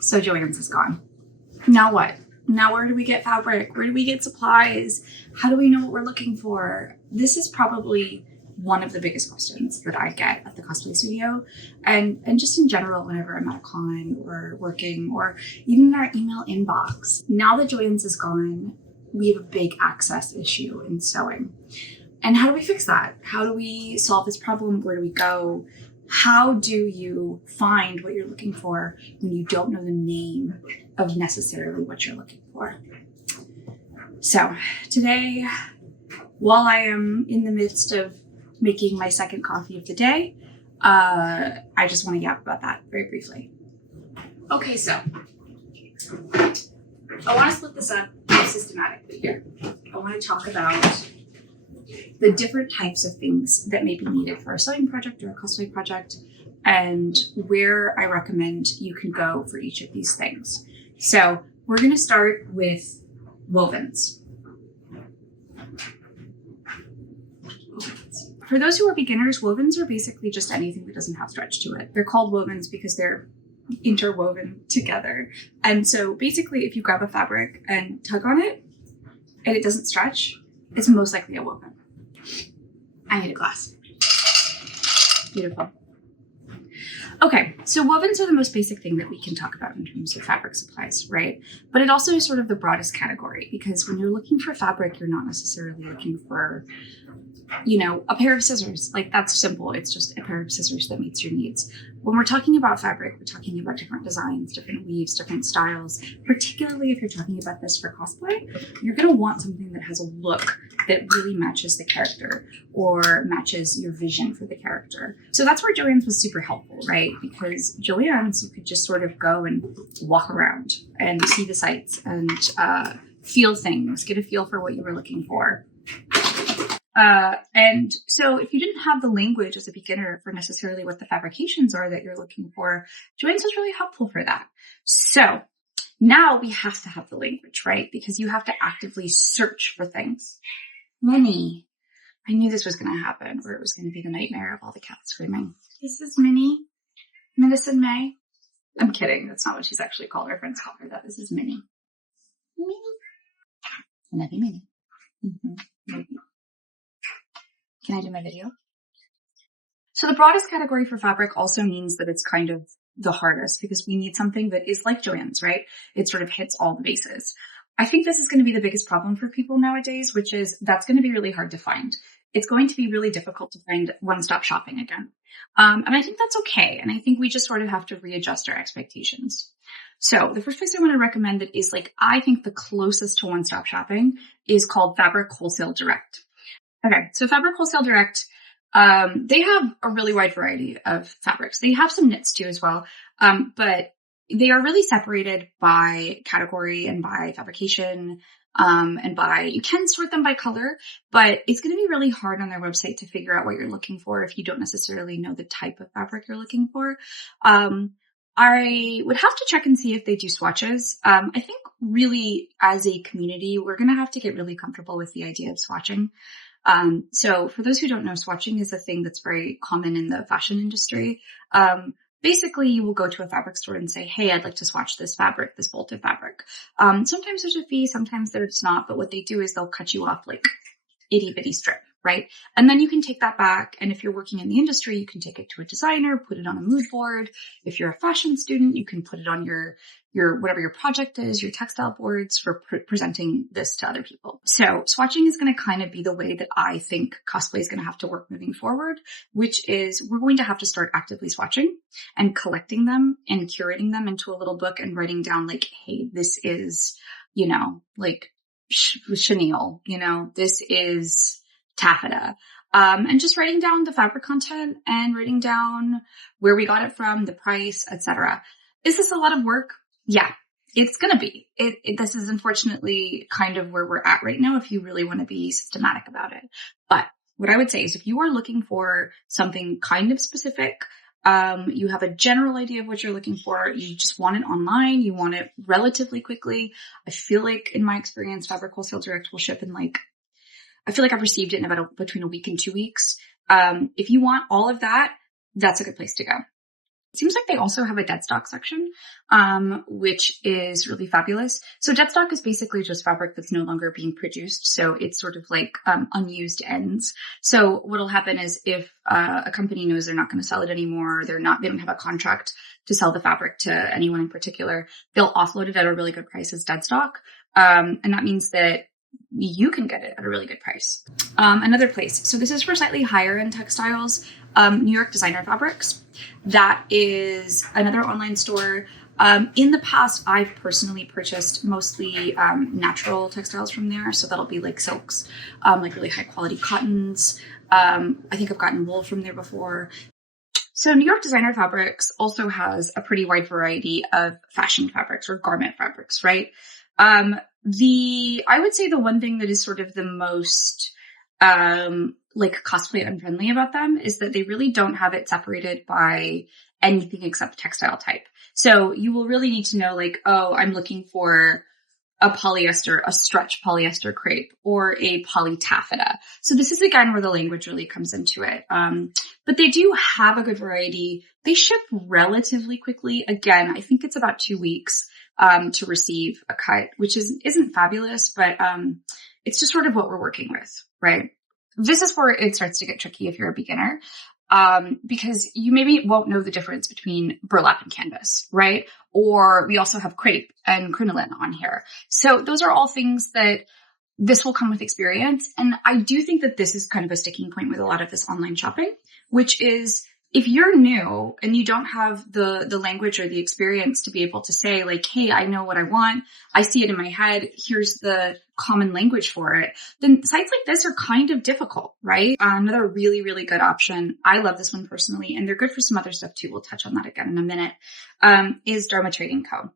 So Joann's is gone. Now what? Now where do we get fabric? Where do we get supplies? How do we know what we're looking for? This is probably one of the biggest questions that I get at the cosplay studio, and just in general whenever I'm at a con or working, or even in our email inbox. Now that Joann's is gone, we have a big access issue in sewing. And how do we fix that? How do we solve this problem? Where do we go? How do you find what you're looking for when you don't know the name of necessarily what you're looking for? So today, while I am in the midst of making my second coffee of the day, I just want to yap about that very briefly. Okay, so I want to split this up systematically here. I want to talk about the different types of things that may be needed for a sewing project or a cosplay project, and where I recommend you can go for each of these things. So we're going to start with wovens. For those who are beginners, wovens are basically just anything that doesn't have stretch to it. They're called wovens because they're interwoven together. And so basically, if you grab a fabric and tug on it and it doesn't stretch, it's most likely a woven. I need a glass. Beautiful. Okay, so wovens are the most basic thing that we can talk about in terms of fabric supplies, right? But it also is sort of the broadest category, because when you're looking for fabric, you're not necessarily looking for, a pair of scissors. Like, that's simple. It's just a pair of scissors that meets your needs. When we're talking about fabric, we're talking about different designs, different weaves, different styles. Particularly if you're talking about this for cosplay, you're going to want something that has a look that really matches the character or matches your vision for the character. So that's where Joann's was super helpful, right? Because Joann's, you could just sort of go and walk around and see the sights and feel things, get a feel for what you were looking for. And so if you didn't have the language as a beginner for necessarily what the fabrications are that you're looking for, Joann's was really helpful for that. So now we have to have the language, right? Because you have to actively search for things. Minnie. I knew this was going to happen, or it was going to be the nightmare of all the cats screaming. This is Minnie. Medicine May. I'm kidding. That's not what she's actually called. Her friends call her that. This is Minnie. Minnie. I love you, Minnie. Mm-hmm. Can I do my video? So the broadest category for fabric also means that it's kind of the hardest, because we need something that is like Joann's, right? It sort of hits all the bases. I think this is going to be the biggest problem for people nowadays, which is that's going to be really hard to find. It's going to be really difficult to find one-stop shopping again. And I think that's okay. And I think we just sort of have to readjust our expectations. So the first place I want to recommend that is, like, I think the closest to one-stop shopping is called Fabric Wholesale Direct. Okay, so Fabric Wholesale Direct, they have a really wide variety of fabrics. They have some knits too as well, but they are really separated by category and by fabrication, you can sort them by color, but it's going to be really hard on their website to figure out what you're looking for if you don't necessarily know the type of fabric you're looking for. I would have to check and see if they do swatches. I think really as a community, we're going to have to get really comfortable with the idea of swatching. So for those who don't know, swatching is a thing that's very common in the fashion industry. Basically, you will go to a fabric store and say, hey, I'd like to swatch this fabric, this bolt of fabric. Sometimes there's a fee, sometimes there's not, but what they do is they'll cut you off like itty bitty strip, right? And then you can take that back. And if you're working in the industry, you can take it to a designer, put it on a mood board. If you're a fashion student, you can put it on your whatever your project is, your textile boards for presenting this to other people. So swatching is going to kind of be the way that I think cosplay is going to have to work moving forward, which is we're going to have to start actively swatching and collecting them and curating them into a little book and writing down like, hey, this is, like chenille, this is taffeta. And just writing down the fabric content and writing down where we got it from, the price, etc. Is this a lot of work? Yeah, it's going to be. This is unfortunately kind of where we're at right now if you really want to be systematic about it. But what I would say is if you are looking for something kind of specific, you have a general idea of what you're looking for, you just want it online, you want it relatively quickly. I feel like in my experience, Fabric Wholesale Direct will ship in I feel like I've received it in between a week and 2 weeks. If you want all of that, that's a good place to go. seems like they also have a dead stock section, which is really fabulous. So dead stock is basically just fabric that's no longer being produced. So it's sort of like unused ends. So what'll happen is if a company knows they're not going to sell it anymore, they don't have a contract to sell the fabric to anyone in particular, they'll offload it at a really good price as dead stock. And that means that you can get it at a really good price. Another place. So this is for slightly higher end textiles. New York Designer Fabrics. That is another online store. In the past, I've personally purchased mostly natural textiles from there. So that'll be like silks, like really high quality cottons. I think I've gotten wool from there before. So New York Designer Fabrics also has a pretty wide variety of fashion fabrics or garment fabrics, right? I would say the one thing that is sort of the most like cosplay unfriendly about them is that they really don't have it separated by anything except textile type. So you will really need to know like, oh, I'm looking for a stretch polyester crepe or a poly taffeta. So this is again where the language really comes into it. But they do have a good variety. They ship relatively quickly. Again, I think it's about 2 weeks to receive a cut, which isn't fabulous, but it's just sort of what we're working with, right? This is where it starts to get tricky if you're a beginner, because you maybe won't know the difference between burlap and canvas, right? Or we also have crepe and crinoline on here. So those are all things that this will come with experience. And I do think that this is kind of a sticking point with a lot of this online shopping, which is if you're new and you don't have the language or the experience to be able to say like, hey, I know what I want. I see it in my head. Here's the common language for it. Then sites like this are kind of difficult, right? Another really, really good option. I love this one personally, and they're good for some other stuff too. We'll touch on that again in a minute, is Dharma Trading Co.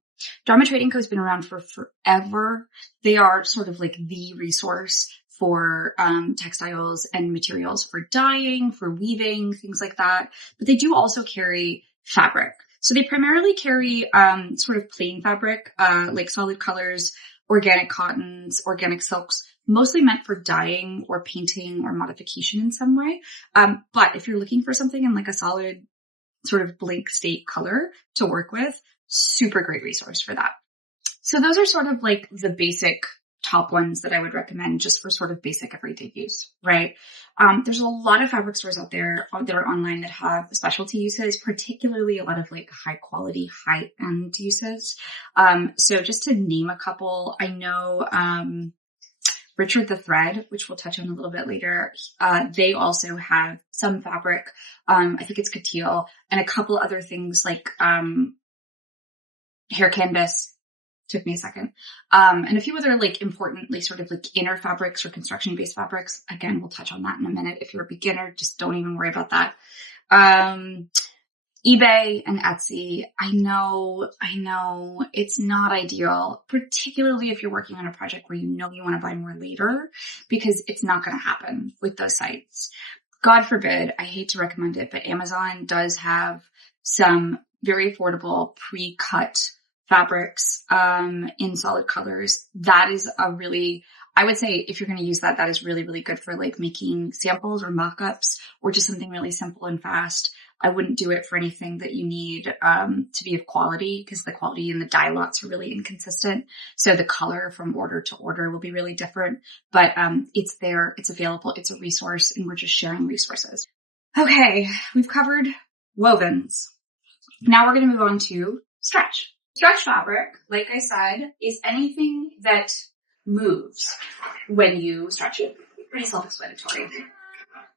Dharma Trading Co. has been around for forever. They are sort of like the resource for textiles and materials for dyeing, for weaving, things like that. But they do also carry fabric. So they primarily carry sort of plain fabric, like solid colors, organic cottons, organic silks, mostly meant for dyeing or painting or modification in some way. But if you're looking for something in like a solid sort of blank state color to work with, super great resource for that. So those are sort of like the basic top ones that I would recommend just for sort of basic everyday use, right? There's a lot of fabric stores out there that are online that have specialty uses, particularly a lot of like high quality, high end uses. So just to name a couple, I know, Richard the Thread, which we'll touch on a little bit later. They also have some fabric. I think it's Coutil and a couple other things like, hair canvas. Took me a second. And a few other like importantly sort of like inner fabrics or construction based fabrics. Again, we'll touch on that in a minute. If you're a beginner, just don't even worry about that. eBay and Etsy. I know it's not ideal, particularly if you're working on a project where you know you want to buy more later, because it's not going to happen with those sites. God forbid, I hate to recommend it, but Amazon does have some very affordable pre-cut fabrics in solid colors. That is I would say if you're going to use that is really, really good for like making samples or mock-ups or just something really simple and fast. I wouldn't do it for anything that you need to be of quality, because the quality and the dye lots are really inconsistent. So the color from order to order will be really different, but it's there, it's available, it's a resource, and we're just sharing resources. Okay, we've covered wovens. Now we're going to move on to stretch. Stretch fabric, like I said, is anything that moves when you stretch it. Pretty self-explanatory.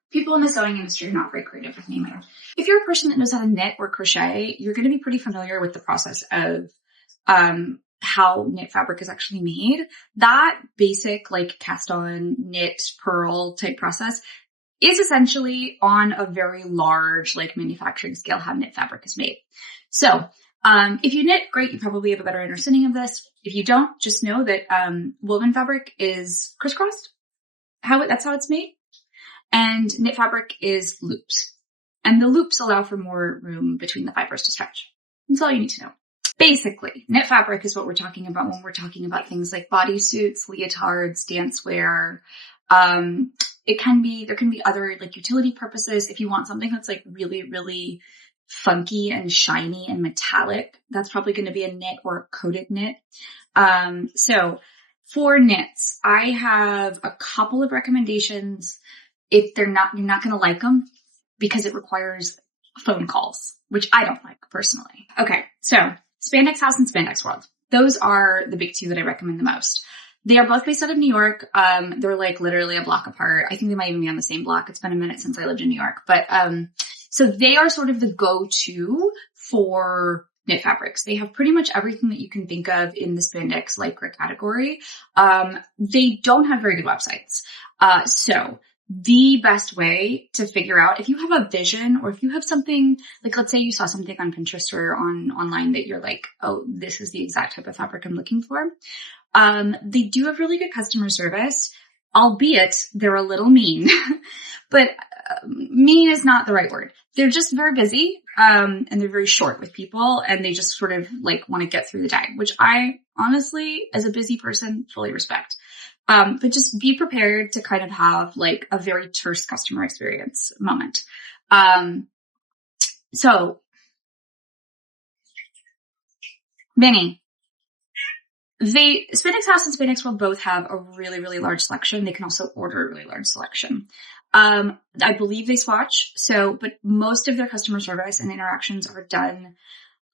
People in the sewing industry are not very creative with naming. If you're a person that knows how to knit or crochet, you're going to be pretty familiar with the process of how knit fabric is actually made. That basic like cast on, knit, purl type process is essentially on a very large like manufacturing scale how knit fabric is made. So if you knit, great, you probably have a better understanding of this. If you don't, just know that woven fabric is crisscrossed. That's how it's made. And knit fabric is loops. And the loops allow for more room between the fibers to stretch. That's all you need to know. Basically, knit fabric is what we're talking about when we're talking about things like bodysuits, leotards, dancewear. There can be other like utility purposes. If you want something that's like really, really funky and shiny and metallic, that's probably going to be a knit or a coated knit. So for knits, I have a couple of recommendations. If you're not going to like them because it requires phone calls, which I don't like personally. Okay. So Spandex House and Spandex World. Those are the big two that I recommend the most. They are both based out of New York. They're like literally a block apart. I think they might even be on the same block. It's been a minute since I lived in New York, but, so they are sort of the go-to for knit fabrics. They have pretty much everything that you can think of in the spandex lycra category. They don't have very good websites. So the best way to figure out if you have a vision or if you have something like, let's say you saw something on Pinterest or online that you're like, oh, this is the exact type of fabric I'm looking for. They do have really good customer service, albeit they're a little mean, but mean is not the right word. They're just very busy, and they're very short with people, and they just sort of like want to get through the day, which I honestly, as a busy person, fully respect. But just be prepared to kind of have like a very terse customer experience moment. So Minnie, Spandex House and Spandex World both have a really, really large selection. They can also order a really large selection. I believe they swatch. But most of their customer service and interactions are done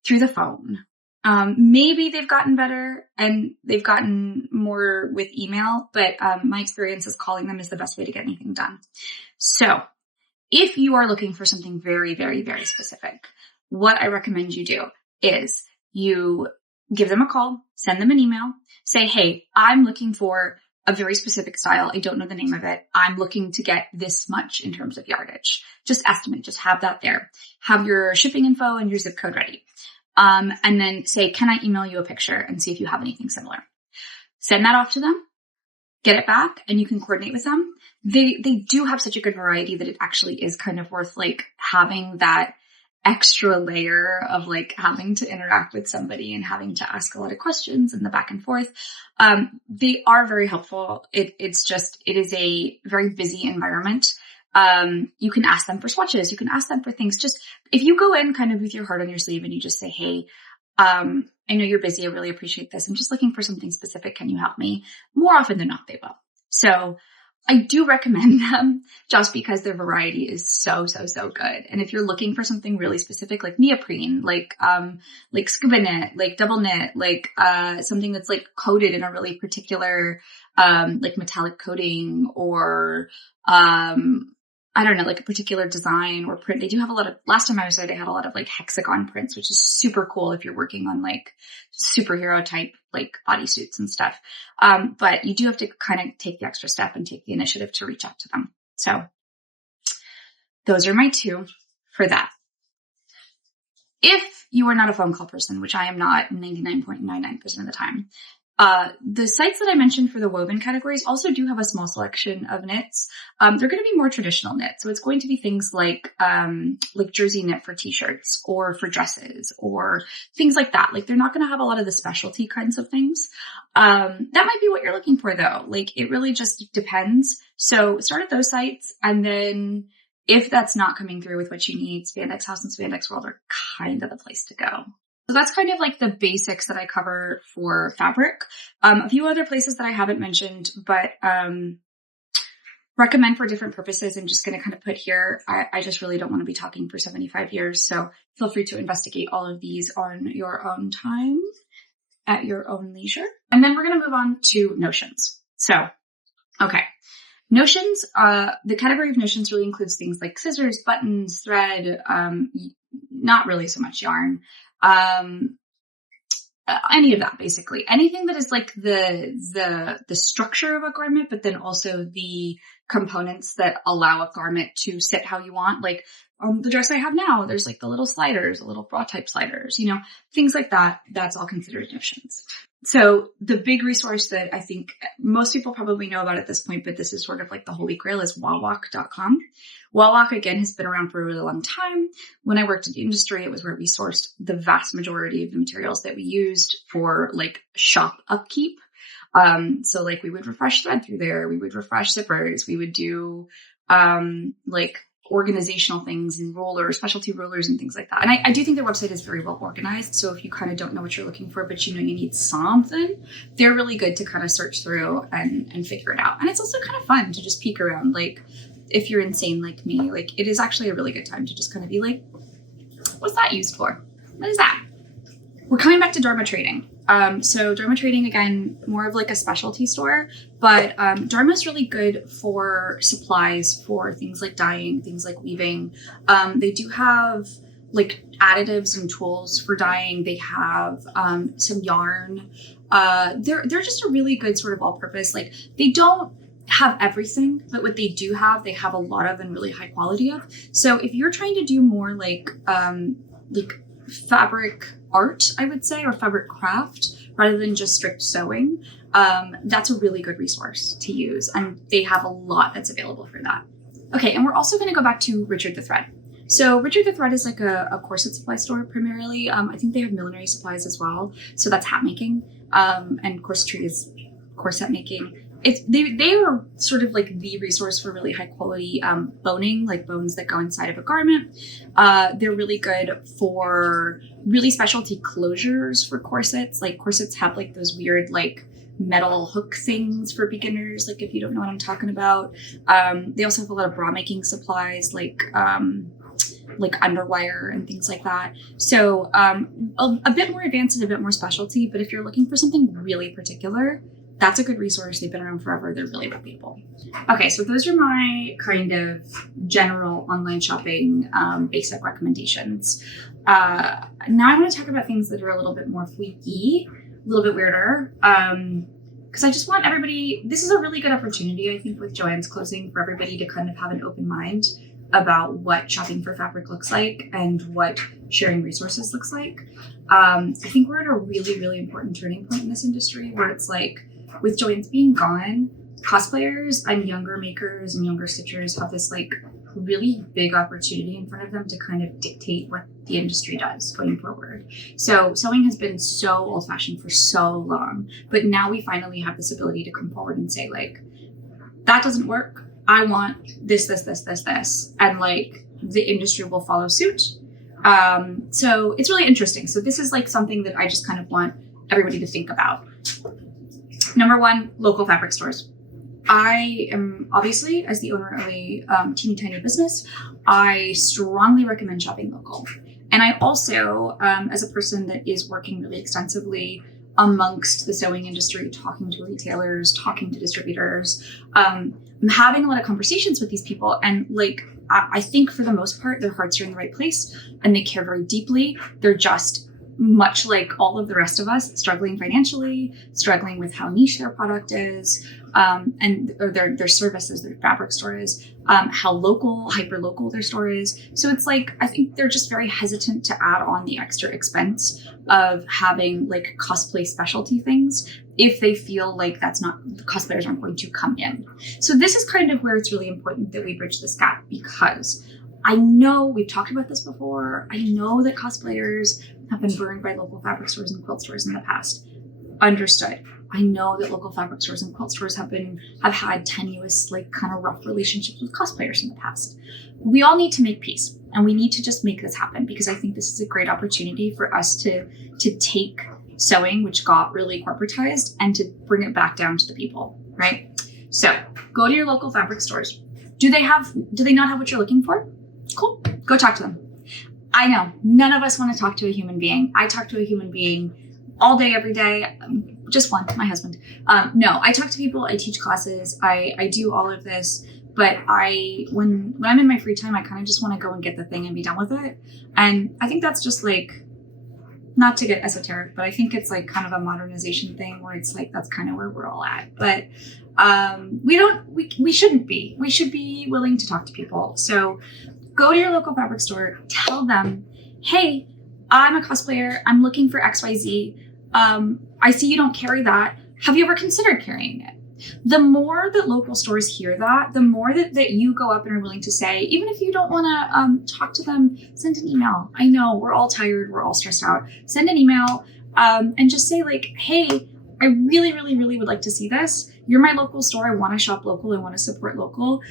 through the phone. Maybe they've gotten better and they've gotten more with email, but, my experience is calling them is the best way to get anything done. So if you are looking for something very, very, very specific, what I recommend you do is you give them a call, send them an email, say, hey, I'm looking for a very specific style. I don't know the name of it. I'm looking to get this much in terms of yardage. Just estimate, just have that there. Have your shipping info and your zip code ready. And then say, can I email you a picture and see if you have anything similar? Send that off to them, get it back, and you can coordinate with them. They do have such a good variety that it actually is kind of worth like having that extra layer of like having to interact with somebody and having to ask a lot of questions and the back and forth. They are very helpful. It is a very busy environment. You can ask them for swatches. You can ask them for things. Just if you go in kind of with your heart on your sleeve and you just say, hey, I know you're busy. I really appreciate this. I'm just looking for something specific. Can you help me? More often than not, they will. So I do recommend them just because their variety is so, so, so good. And if you're looking for something really specific, like neoprene, like scuba knit, like double knit, like, something that's like coated in a really particular, like metallic coating or, I don't know, like a particular design or print. They do have a lot of, last time I was there, they had a lot of like hexagon prints, which is super cool if you're working on like superhero type, like bodysuits and stuff. But you do have to kind of take the extra step and take the initiative to reach out to them. So those are my two for that. If you are not a phone call person, which I am not 99.99% of the time, the sites that I mentioned for the woven categories also do have a small selection of knits. They're going to be more traditional knits. So it's going to be things like jersey knit for t-shirts or for dresses or things like that. Like they're not going to have a lot of the specialty kinds of things. That might be what you're looking for though. Like it really just depends. So start at those sites. And then if that's not coming through with what you need, Spandex House and Spandex World are kind of the place to go. So that's kind of like the basics that I cover for fabric. A few other places that I haven't mentioned, but recommend for different purposes. I'm just going to kind of put here. I just really don't want to be talking for 75 years. So feel free to investigate all of these on your own time at your own leisure. And then we're going to move on to notions. So, okay. Notions, the category of notions really includes things like scissors, buttons, thread, not really so much yarn. Any of that basically. Anything that is like the structure of a garment, but then also the components that allow a garment to sit how you want. Like on the dress I have now, there's like the little sliders, the little bra type sliders, things like that. That's all considered notions. So the big resource that I think most people probably know about at this point, but this is sort of like the holy grail, is wawak.com. Wawak, again, has been around for a really long time. When I worked in the industry, it was where we sourced the vast majority of the materials that we used for like shop upkeep. So like we would refresh thread through there. We would refresh zippers. We would do, like organizational things and rollers, specialty rollers and things like that. And I do think their website is very well organized. So if you kind of don't know what you're looking for, but you know you need something, they're really good to kind of search through and figure it out. And it's also kind of fun to just peek around. Like if you're insane like me, like it is actually a really good time to just kind of be like, what's that used for? What is that? We're coming back to Dharma trading. So Dharma trading, again, more of like a specialty store, but Dharma is really good for supplies for things like dyeing, things like weaving. They do have like additives and tools for dyeing. They have some yarn. They're just a really good sort of all-purpose. Like they don't have everything, but what they do have, they have a lot of and really high quality of. So if you're trying to do more like fabric art, I would say, or fabric craft, rather than just strict sewing, that's a really good resource to use. And they have a lot that's available for that. Okay, and we're also going to go back to Richard the Thread. So Richard the Thread is like a corset supply store primarily. I think they have millinery supplies as well. So that's hat making, and corsetry is corset making. They are sort of like the resource for really high quality boning, like bones that go inside of a garment. They're really good for really specialty closures for corsets. Like corsets have like those weird like metal hook things for beginners, like if you don't know what I'm talking about. They also have a lot of bra making supplies like underwire and things like that. So a bit more advanced and a bit more specialty, but if you're looking for something really particular, that's a good resource. They've been around forever. They're really reputable. Okay, so those are my kind of general online shopping basic recommendations. Now I want to talk about things that are a little bit more freaky, a little bit weirder, because I just want everybody, this is a really good opportunity, I think, with Joann's closing, for everybody to kind of have an open mind about what shopping for fabric looks like and what sharing resources looks like. I think we're at a really, really important turning point in this industry where it's like, with Joann's being gone, cosplayers and younger makers and younger stitchers have this like really big opportunity in front of them to kind of dictate what the industry does going forward. So sewing has been so old-fashioned for so long, but now we finally have this ability to come forward and say like, that doesn't work. I want this, and like the industry will follow suit. So it's really interesting. So this is like something that I just kind of want everybody to think about. Number one, local fabric stores. I am obviously, as the owner of a teeny tiny business, I strongly recommend shopping local. And I also, as a person that is working really extensively amongst the sewing industry, talking to retailers, talking to distributors, I'm having a lot of conversations with these people. And like, I think for the most part, their hearts are in the right place and they care very deeply. They're just much like all of the rest of us, struggling financially, struggling with how niche their product is, or their services, their fabric store is, how local, hyper local their store is. So it's like, I think they're just very hesitant to add on the extra expense of having like cosplay specialty things if they feel like that's not, the cosplayers aren't going to come in. So this is kind of where it's really important that we bridge this gap, because I know we've talked about this before. I know that cosplayers have been burned by local fabric stores and quilt stores in the past. Understood. I know that local fabric stores and quilt stores have had tenuous, like kind of rough relationships with cosplayers in the past. We all need to make peace, and we need to just make this happen, because I think this is a great opportunity for us to take sewing, which got really corporatized, and to bring it back down to the people, right? So go to your local fabric stores. Do they not have what you're looking for? Cool. Go talk to them. I know none of us want to talk to a human being. I talk to a human being all day, every day. Just one, my husband. No, I talk to people. I teach classes. I do all of this. But when I'm in my free time, I kind of just want to go and get the thing and be done with it. And I think that's just like, not to get esoteric, but I think it's like kind of a modernization thing where it's like, that's kind of where we're all at. But we shouldn't be. We should be willing to talk to people. So go to your local fabric store, tell them, hey, I'm a cosplayer. I'm looking for XYZ. I see you don't carry that. Have you ever considered carrying it? The more that local stores hear that, the more that you go up and are willing to say, even if you don't want to talk to them, send an email. I know we're all tired. We're all stressed out. Send an email and just say like, hey, I really, really, really would like to see this. You're my local store. I want to shop local. I want to support local.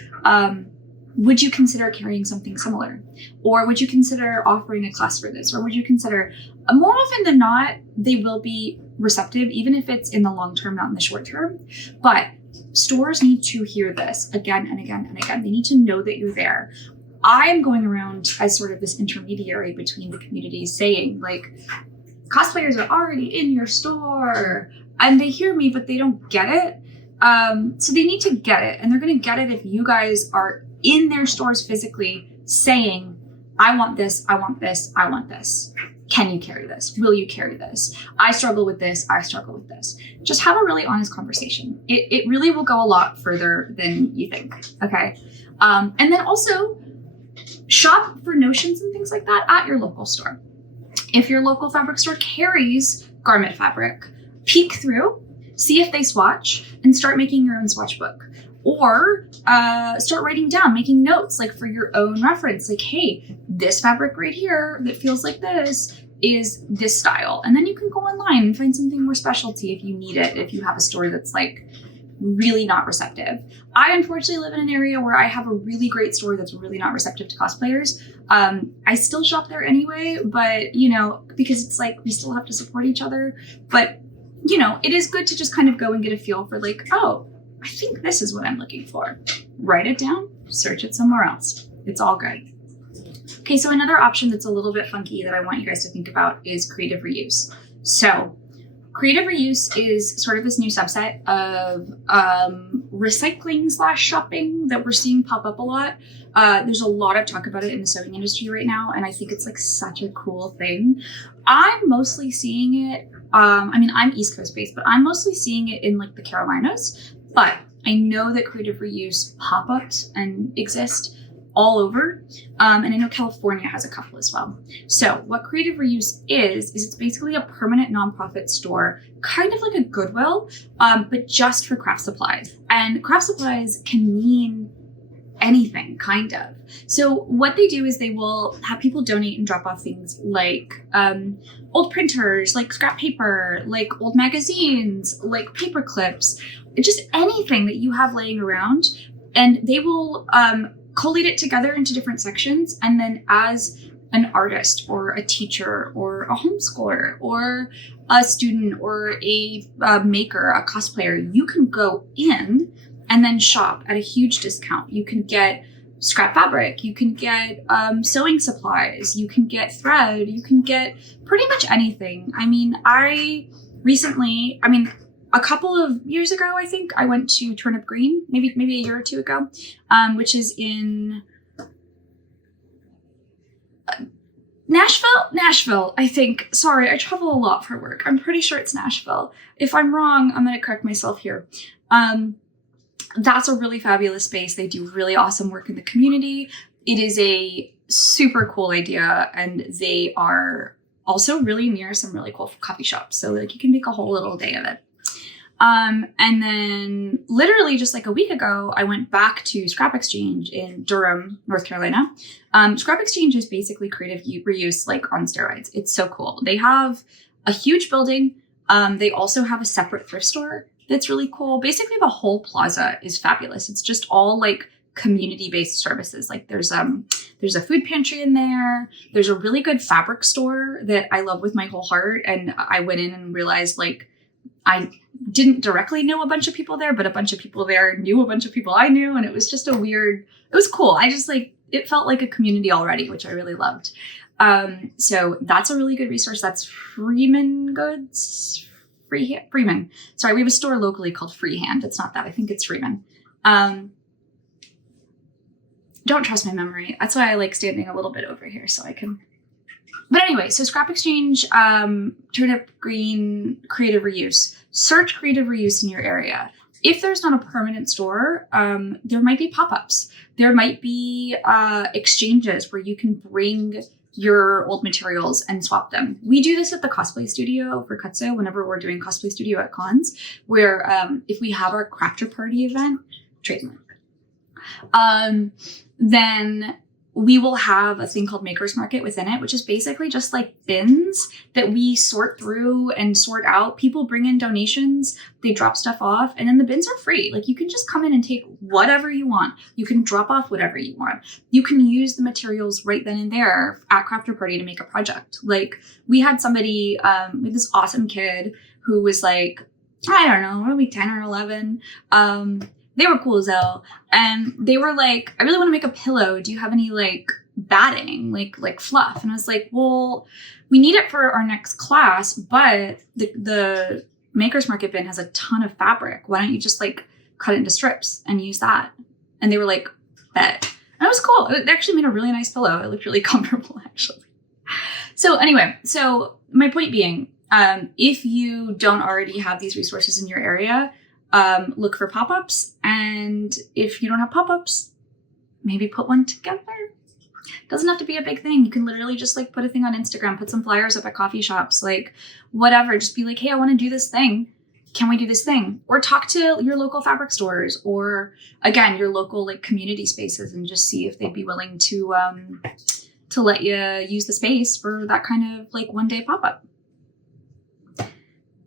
would you consider carrying something similar? Or would you consider offering a class for this? Or would you consider, more often than not, they will be receptive, even if it's in the long term, not in the short term. But stores need to hear this again and again and again. They need to know that you're there. I am going around as sort of this intermediary between the communities saying, like, cosplayers are already in your store and they hear me, but they don't get it. So they need to get it, and they're going to get it if you guys are in their stores physically saying, I want this, I want this, I want this. Can you carry this? Will you carry this? I struggle with this, I struggle with this. Just have a really honest conversation. It really will go a lot further than you think, okay? And then also shop for notions and things like that at your local store. If your local fabric store carries garment fabric, peek through, see if they swatch, and start making your own swatch book. Or start writing down, making notes, like for your own reference, like, hey, this fabric right here that feels like this is this style. And then you can go online and find something more specialty if you need it, if you have a store that's like really not receptive. I unfortunately live in an area where I have a really great store that's really not receptive to cosplayers. I still shop there anyway, but, you know, because it's like we still have to support each other. But, you know, it is good to just kind of go and get a feel for like, oh, I think this is what I'm looking for. Write it down, search it somewhere else. It's all good. Okay, so another option that's a little bit funky that I want you guys to think about is creative reuse. So creative reuse is sort of this new subset of recycling / shopping that we're seeing pop up a lot. There's a lot of talk about it in the sewing industry right now, and I think it's like such a cool thing. I'm mostly seeing it, I mean, I'm East Coast based, but I'm mostly seeing it in like the Carolinas. But I know that creative reuse pop-ups and exist all over. And I know California has a couple as well. So what creative reuse is it's basically a permanent nonprofit store, kind of like a Goodwill, but just for craft supplies. And craft supplies can mean anything, kind of. So what they do is they will have people donate and drop off things like old printers, like scrap paper, like old magazines, like paper clips, just anything that you have laying around. And they will collate it together into different sections. And then as an artist or a teacher or a homeschooler or a student or a maker, a cosplayer, you can go in and then shop at a huge discount. You can get scrap fabric, you can get sewing supplies, you can get thread, you can get pretty much anything. I mean, a couple of years ago, I think, I went to Turnip Green, maybe a year or two ago, which is in Nashville, I think. Sorry, I travel a lot for work. I'm pretty sure it's Nashville. If I'm wrong, I'm going to correct myself here. That's a really fabulous space. They do really awesome work in the community. It is a super cool idea, and they are also really near some really cool coffee shops. So like you can make a whole little day of it. And then literally just like a week ago, I went back to Scrap Exchange in Durham, North Carolina. Scrap Exchange is basically creative reuse, like on steroids. It's so cool. They have a huge building. They also have a separate thrift store that's really cool. Basically the whole plaza is fabulous. It's just all like community-based services. Like there's a food pantry in there. There's a really good fabric store that I love with my whole heart. And I went in and realized like, I didn't directly know a bunch of people there, but a bunch of people there knew a bunch of people I knew. And it was just it was cool. It felt like a community already, which I really loved. So that's a really good resource. That's Freeman Goods. Freeman. Sorry, we have a store locally called Freehand. It's not that. I think it's Freeman. Don't trust my memory. That's why I like standing a little bit over here so I can. But anyway, so Scrap Exchange, Turnip Green, creative reuse. Search creative reuse in your area. If there's not a permanent store, there might be pop-ups. There might be exchanges where you can bring your old materials and swap them. We do this at the cosplay studio for Kutso whenever we're doing cosplay studio at cons, where if we have our crafter party event, trademark, then we will have a thing called Maker's Market within it, which is basically just like bins that we sort through and sort out. People bring in donations, they drop stuff off, and then the bins are free. Like you can just come in and take whatever you want. You can drop off whatever you want. You can use the materials right then and there at Crafter Party to make a project. Like we had somebody, we had this awesome kid who was like, I don't know, maybe 10 or 11. They were cool as hell. And they were like, I really want to make a pillow. Do you have any like batting, like fluff? And I was like, well, we need it for our next class, but the Maker's Market bin has a ton of fabric. Why don't you just like cut it into strips and use that? And they were like, bet. And it was cool. It actually made a really nice pillow. It looked really comfortable, actually. So anyway, so my point being, if you don't already have these resources in your area, look for pop-ups. And if you don't have pop-ups, maybe put one together. Doesn't have to be a big thing. You can literally just like put a thing on Instagram, put some flyers up at coffee shops, like whatever. Just be like, hey, I want to do this thing. Can we do this thing? Or talk to your local fabric stores, or again, your local like community spaces, and just see if they'd be willing to let you use the space for that kind of like one-day pop-up.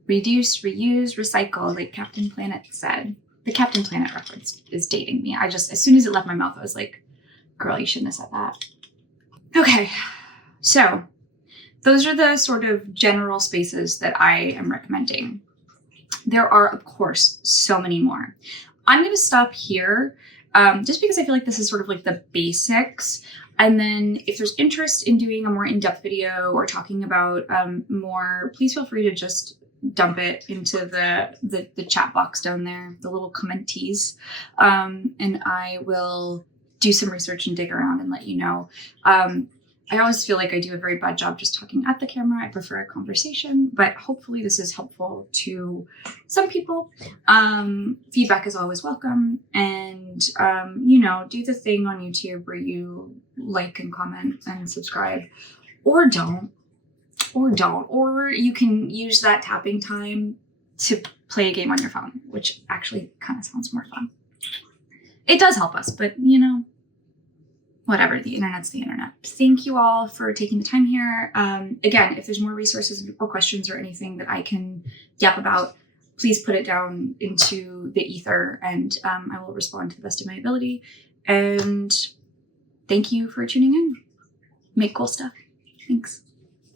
Reduce, reuse, recycle, like Captain Planet said. The Captain Planet reference is dating me. As soon as it left my mouth, I was like, girl, you shouldn't have said that. Okay, so those are the sort of general spaces that I am recommending. There are, of course, so many more. I'm going to stop here just because I feel like this is sort of like the basics. And then if there's interest in doing a more in-depth video or talking about more, please feel free to just dump it into the chat box down there, the little commentees. And I will do some research and dig around and let you know. I always feel like I do a very bad job just talking at the camera. I prefer a conversation, but hopefully this is helpful to some people. Feedback is always welcome. And, do the thing on YouTube where you like and comment and subscribe, or don't. Or you can use that tapping time to play a game on your phone, which actually kind of sounds more fun. It does help us, but whatever, the internet's the internet. Thank you all for taking the time here. Again, if there's more resources or questions or anything that I can yap about, please put it down into the ether, and I will respond to the best of my ability. And thank you for tuning in. Make cool stuff. Thanks.